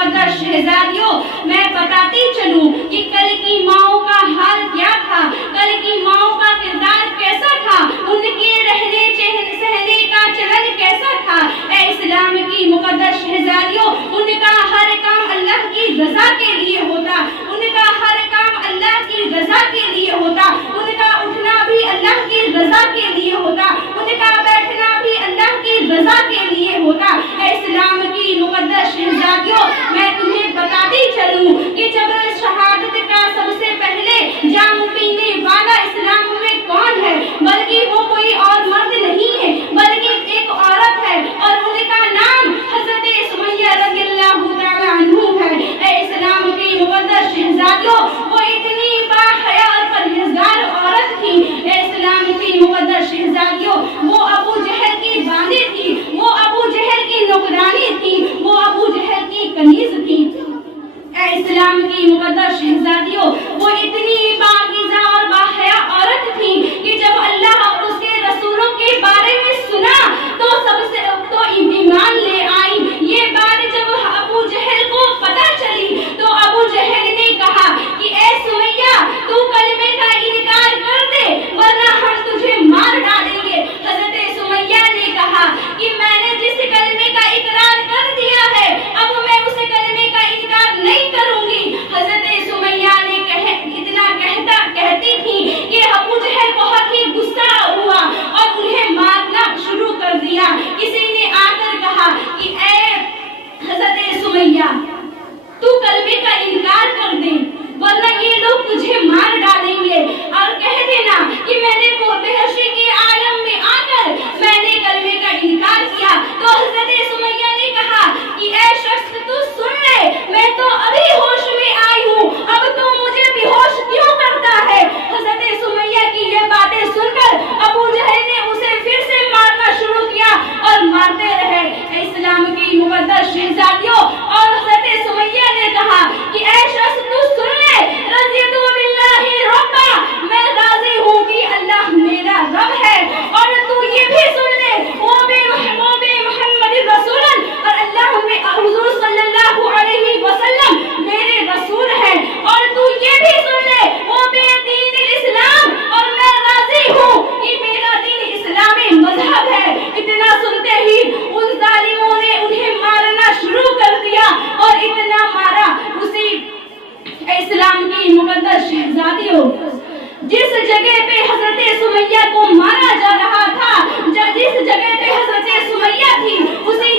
मुकद्दस शहजादियों, मैं बताती चलूं कि कल की माओ का हाल क्या था, कल की माओ का किरदार कैसा था, उनके रहने सहने का चलन कैसा था। ऐ इस्लाम की मुकद्दस शहजादियों, उनका हर काम अल्लाह की रजा के लिए होता, उनका हर काम अल्लाह की रजा के लिए होता, उनका उठना भी अल्लाह की रजा के लिए होता, उनका बैठना भी अल्लाह की रजा के लिए होता। ऐ इस्लाम की मुकद्दस शहजादियों, मैं तुम्हें बताती चलूं कि जब शहादत का सबसे पहले जाम पीने वाला इस्लाम में कौन है, बल्कि वो कोई और मर्द नहीं है, बल्कि एक औरत है और उनका नाम हजरत सुमैया रज़ियल्लाहु तआला अन्हु है। ऐ इस्लाम की मुकद्दस शहजादियों, वो इतनी बाहया और परहेजगार औरत थी। ऐ इस्लाम की मुकद्दस शहजादियों, वो अबू जहल की बांदी थी, वो अबू जहल की नौकरानी थी, वो अबू जहल की कनीज थी। ऐ इस्लाम की मुकद्दस शहजादियों, वो इतनी पाकीज़ा और बाहया औरत थी कि जब अल्लाह और उसके रसूलों के बारे में सुना तो ईमान ले आई। ये बात जब अबू जहल को पता चली तो अबू जहल ने कहा कि ऐ सुमैया, तू कलमे का इनकार कर दे वरना हम तुझे मार डालेंगे। हजरत सुमैया ने कहा कि मैंने जिस कलमे का इकरार कर दिया है अब मैं उस कलमे का इनकार नहीं करूंगी। हजरत सुमैया ने इतना कहती थी कि अबू जहल बहुत ही गुस्सा हुआ और उन्हें मारना शुरू कर दिया। किसी ने आकर कहा कि ऐ हजरत सुमैया, तू कलमे का इनकार कर दे वरना ये लोग तुझे मार डालेंगे और कह देना कि मैंने बेहोशी के आलम में आकर मैंने कलमे का इनकार किया। तो हजरत सुमैया ने कहा कि ऐ शख्स, तू सुन ले, मैं तो अभी होश में आई हूँ, अब तू मुझे बेहोश क्यों करता है। हजरत सुमैया की ये बातें सुनकर अबू जहल ने उसे फिर से मारना शुरू किया और मारते रहे। इस्लाम की मुकद्दस शहजादियों, और हजरत सुमैया ने कहा कि ऐ शख्स, तू सुन ले, रज़ियतु बिल्लाहि रब्बा, मैं राजी हूँ कि अल्लाह मेरा रब है, और तू ये भी सुन ले, वो बे मोहम्मद रसूलन, और अल्लाह में हुजूर सल्लल्लाहु अलैहि वसल्लम मेरे रसूल हैं, और तू ये भी सुन ले, वो बे दीन इस्लाम, और मैं राजी हूँ कि मेरा दीन इस्लामी मजहब है। इतना सुनते ही उन जालिमों ने उन्हें मारना शुरू कर दिया और इतना मारा। उसी इस्लाम की मुकद्दस शहजादियों, जिस जगह पे हजरत सुमैया को मारा जा रहा था, जिस जगह पे हजरत सुमैया थी, उसी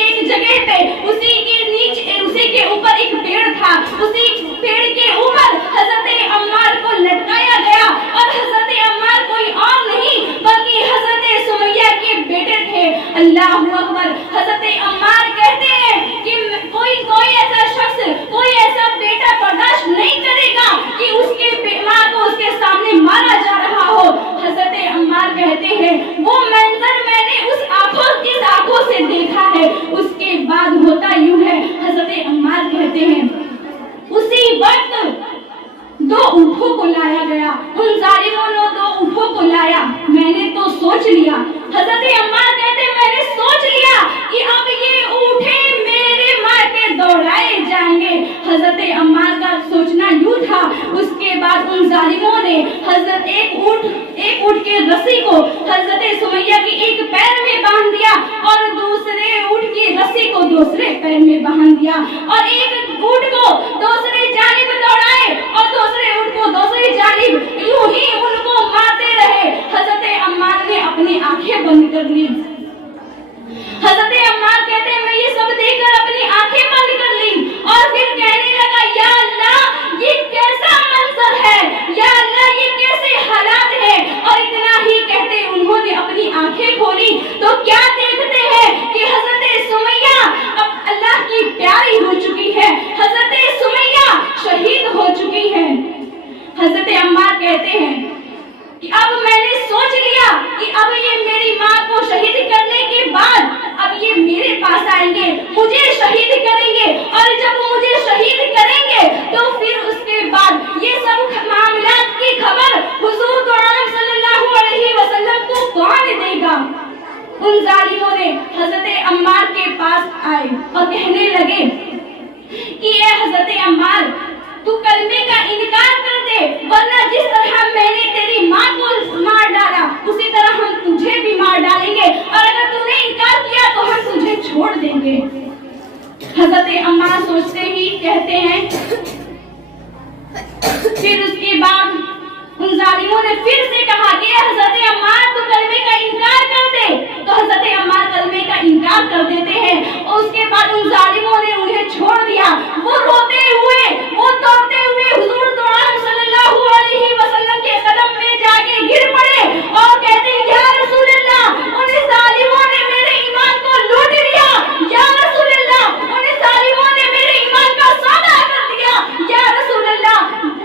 एक जगह पे उसी के नीचे उसी के ऊपर एक पेड़ था, उसी पेड़ के ऊपर हजरत अम्मार को लटकाया गया और हजरत अम्मार कोई और नहीं बल्कि हजरत सुमैया के बेटे थे। अल्लाह अकबर। हजरत अम्मार कहते हैं कि कोई ऐसा शख्स, कोई ऐसा बेटा बर्दाश्त नहीं करेगा कि उसके माँ को उसके सामने मारा जा रहा हो। हजरत अम्मार कहते हैं वो मंजर मैंने इस आंखों से देखा है। उसके बाद होता यूं है, हजरत अम्मार कहते हैं उसी वक्त दो ऊँटों को लाया गया, उन जालिमों ने दो ऊँटों को लाया। मैंने तो सोच लिया, हजरत अम्मार कहते मैंने सोच लिया कि अब ये ऊँटे मेरे मायके दौड़ाए जाएंगे। हजरत अम्मार का सोचना यूं था। उसके बाद उन जालिमों ने एक ऊँट के रस्सी को हजरत सुमैया के एक पैर में बांध दिया और दूसरे ऊँट की रस्सी को दूसरे पैर में बांध दिया और एक ऊँट को दूसरे जानिब दौड़ाए और दूसरे ऊँट को दूसरी जानिब, यूं ही उनको मारते रहे। हजरत अम्मार ने अपनी आंखें बंद कर ली। हजरत अम्मार कहते हैं मैं ये सब देखकर अपनी आंखें बंद कर ली और फिर कहने लगा, या अल्लाह, ये कैसा मंजर है, या अल्लाह, ये कैसे हालात है। और इतना ही कहते उन्होंने अपनी आंखें खोली तो क्या देखते हैं कि हजरत सुमैया अब अल्लाह की प्यारी हो चुकी है, हजरत सुमैया शहीद हो चुकी है। हजरत अम्मार कहते हैं कि अब मैंने सोच लिया कि अब ये मेरी माँ को शहीद करने के बाद अब ये मेरे पास आएंगे, मुझे शहीद करेंगे और जब मुझे शहीद करेंगे तो फिर उसके बाद ये सब मामलात की खबर हुजूर तो आलम सल्लल्लाहु अलैहि वसल्लम को कौन देगा। उन जालिमों ने हजरत अम्मार के पास आए और कहने लगे होंगे। हजरत अम्मार सोचते ही कहते हैं, फिर उसके बाद उन जालिमों ने फिर से कहा कि हजरत अम्मार तो कलमे का इनकार कर दे। तो हजरत अम्मार कलमे का इनकार कर देते हैं और उसके बाद उन जालिमों ने उन्हें छोड़ दिया। वो रोते हुए, वो दौड़ते हुए हुजूर तो आलम सल्लल्लाहु अलैहि वसल्लम के कदम में जाके गिर पड़े और कहते हैं, या रसूल अल्लाह, उन जालिमों ने मेरे ईमान को लूट लिया। या रसूल अल्लाह, उन जालिमों ने मेरे ईमान का सौदा कर दिया। या रसूल अल्लाह,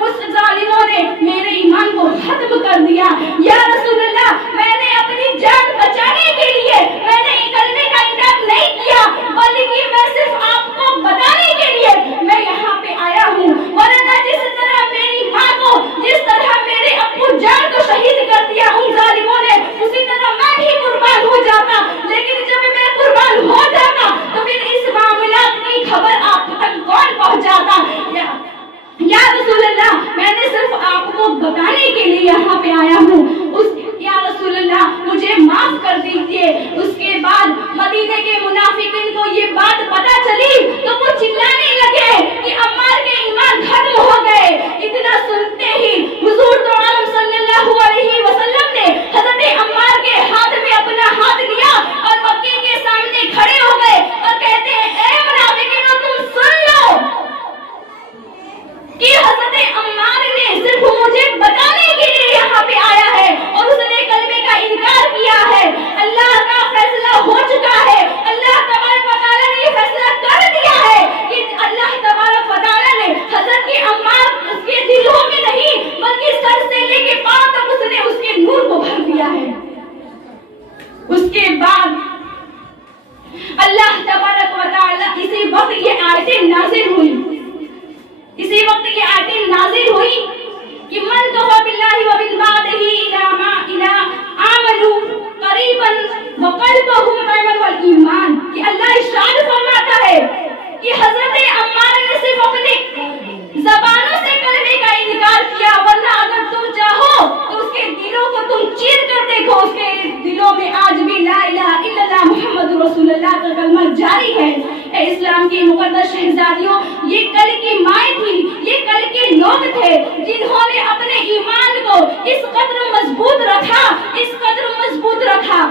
उस जालिमों ने मेरे ईमान को खत्म कर दिया। या रसूल अल्लाह, मैंने अपनी जान बचाने के लिए मैंने कलमे का इनकार नहीं किया, बल्कि मैं सिर्फ आपको बताने के लिए मैं यहाँ पे आया हूँ। वरना जिस तरह मेरी माँ को, जिस तरह मेरे अब्बू जान को शहीद कर दिया उन जालिमों ने, उसी तरह मैं भी कुर्बान हो जाता। लेकिन जब मैं कुर्बान हो जाता तो फिर इस मामलात की खबर आप तक कौन पहुँचाता? या रसूल अल्लाह, मैंने सिर्फ आपको बताने के लिए यहाँ पे आया हूँ। या रसूल अल्लाह, मुझे माफ कर दीजिए। उसके बाद मदीने के मुनाफिकीन को ये बात पता चली तो वो चिल्लाने लगे कि अम्मार के ईमान खत्म हो गए। इतना सुनते ही हुजूर तो आलम सल्लल्लाहु अलैहि वसल्लम ने हजरत अम्मार के हाथ में अपना हाथ लिया और मक्के के सामने खड़े हो गए और कहते हैं, ए मुनाफिकीनों, तुम सुन लो कि हजरत अम्मार ने सिर्फ मुझे बताने के लिए यहाँ पे आया है और उसने कलमे का इनकार किया है। अल्लाह का फैसला हो चुका है। अल्लाह तबारक व तआला ने ये फैसला कर दिया है कि अल्लाह तबारक व तआला ने हजरत के अम्मार उसके दिलों में नहीं बल्कि सर से लेके पांव तक उसने उसके नूर को भर दिया है। उसके बाद अल्लाह तबारक व तआला इसी वक्त ये आयतें नाज़िल हुई। इसी वक्त ये आयतें नाज़िल हुई कि मन कफ़ा बिल्लाहि व बिल बादिही इला मा इला आमनु करीबन व क़ल्बुहु मुतमइन्न वल ईमान, कि अल्लाह इरशाद फरमाता है कि हजरत अम्मार ने सिर्फ अपने ज़बानों से कलमे का इनकार किया, वरना अगर तुम चाहो तो उसके दिलों को तुम चीर कर देखो, उसके दिलों में आज भी ला इलाहा इल्लल्लाह मुहम्मदुर रसूलुल्लाह का कलमा जारी है। ए इस्लाम की मुकद्दस शहजादियों, ये कल की माएँ थी, ये कल के लोग थे जिन्होंने अपने ईमान को इस कदर मजबूत रखा, इस कदर मजबूत रखा।